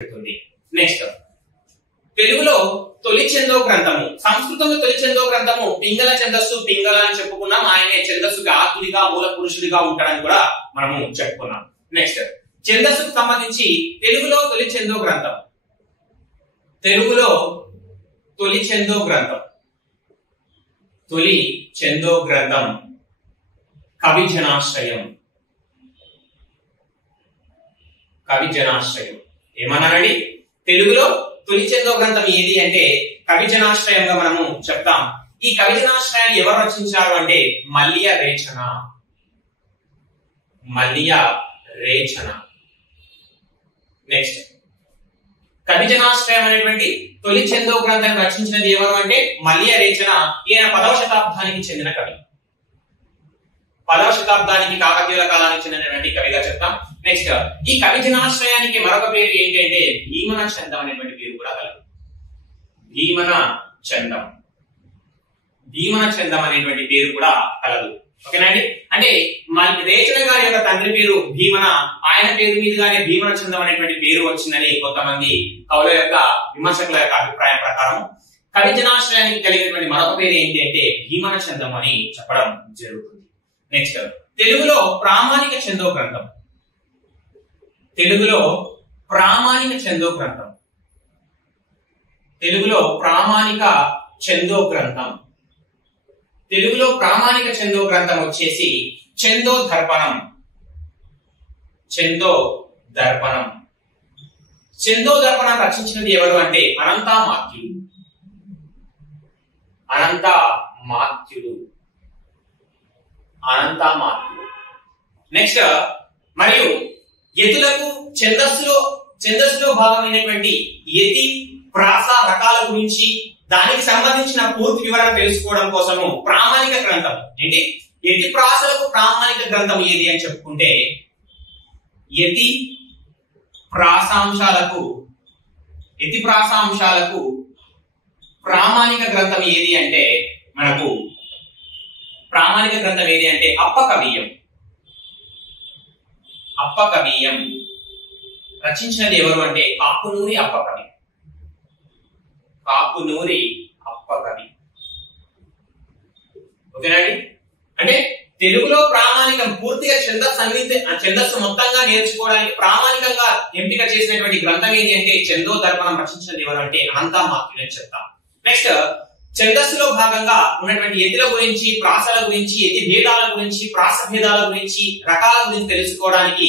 Next తెలుగులో తొలి ఛందో గ్రంథము, సంస్కృతంలో తొలి ఛందో గ్రంథము పింగళ ఛందస్సు. పింగళ అని చెప్పుకున్నాం, ఆయనే ఛందస్సుకి ఆకుడిగా మూల పురుషుడిగా ఉంటాడని కూడా మనము చెప్పుకున్నాం. నెక్స్ట్ ఛందస్సుకు సంబంధించి తెలుగులో తొలి ఛందో గ్రంథం, తెలుగులో తొలి ఛందో గ్రంథం, తొలి ఛందో గ్రంథం కవిజనాశ్రయం. కవిజనాశ్రయం ఏమన్నారండి? తెలుగులో తొలి ఛందో గ్రంథం ఏది అంటే కవిజనాశ్రయంగా మనము చెప్తాం. ఈ కవిజనాశ్రయాన్ని ఎవరు రచించారు అంటే మల్లియ రేచన. మల్లియ రేచన. నెక్స్ట్ కవిజనాశ్రయం అనేటువంటి తొలి ఛందో గ్రంథం రచించినది ఎవరు అంటే మల్లియ రేచన. ఈయన 10వ శతాబ్దానికి చెందిన కవి. 10వ శతాబ్దానికి కాకతీయుల కాలానికి చెందినటువంటి కవిగా చెప్తాం. నెక్స్ట్ ఈ కవిజనాశ్రయానికి మరొక పేరు ఏంటంటే భీమన చందం అనేటువంటి పేరు కూడా కలదు. భీమన చందం, భీమన చందం అనేటువంటి పేరు కూడా కలదు. ఓకేనండి. అంటే రేచన గారి యొక్క తండ్రి పేరు భీమన, ఆయన పేరు మీదుగానే భీమన చందం అనేటువంటి పేరు వచ్చిందని కొంతమంది కవుల యొక్క విమర్శకుల యొక్క అభిప్రాయం ప్రకారం కవిజనాశ్రయానికి కలిగినటువంటి మరొక పేరు ఏంటి అంటే భీమన చందం అని చెప్పడం జరుగుతుంది. నెక్స్ట్ తెలుగులో ప్రామాణిక ఛందో గ్రంథం, తెలుగులో ప్రామాణిక ఛందో గ్రంథం, తెలుగులో ప్రామాణిక ఛందో గ్రంథం, తెలుగులో ప్రామాణిక ఛందో గ్రంథం వచ్చేసి ఛందో దర్పణం. ఛందో దర్పణం, ఛందో దర్పణం రచించినది ఎవరు అంటే అనంతమాత్యుడు. అనంతమాత్యుడు, అనంతమాత్యుడు. నెక్స్ట్ మరియు యతులకు ఛందస్సులో భాగమైనటువంటి యతి ప్రాస రకాల గురించి దానికి సంబంధించిన పూర్తి వివరణ తెలుసుకోవడం కోసము ప్రామాణిక గ్రంథం ఏంటి యతి ప్రాసలకు ప్రామాణిక గ్రంథం ఏది అని చెప్పుకుంటే యతి ప్రాసాంశాలకు ప్రామాణిక గ్రంథం ఏది అంటే మనకు ప్రామాణిక గ్రంథం ఏది అంటే అప్పకవీయం. అప్పకవీయం రచించినది ఎవరు అంటే కాపునూరి అప్పకవి. కాపునూరి అప్పకవి. ఓకేనండి. అంటే తెలుగులో ప్రామాణికం పూర్తిగా ఛందస్సు మొత్తంగా నేర్చుకోవడానికి ప్రామాణికంగా ఎంపిక చేసినటువంటి గ్రంథం ఏది అంటే ఛందో దర్పణం రచించినది ఎవరు అంటే అనంతమాత్యుడు అని చెప్తాం. నెక్స్ట్ ఛందస్సులో భాగంగా ఉన్నటువంటి యతిల గురించి, ప్రాసల గురించి, యతి భేదాల గురించి, ప్రాస భేదాల గురించి, రకాల గురించి తెలుసుకోవడానికి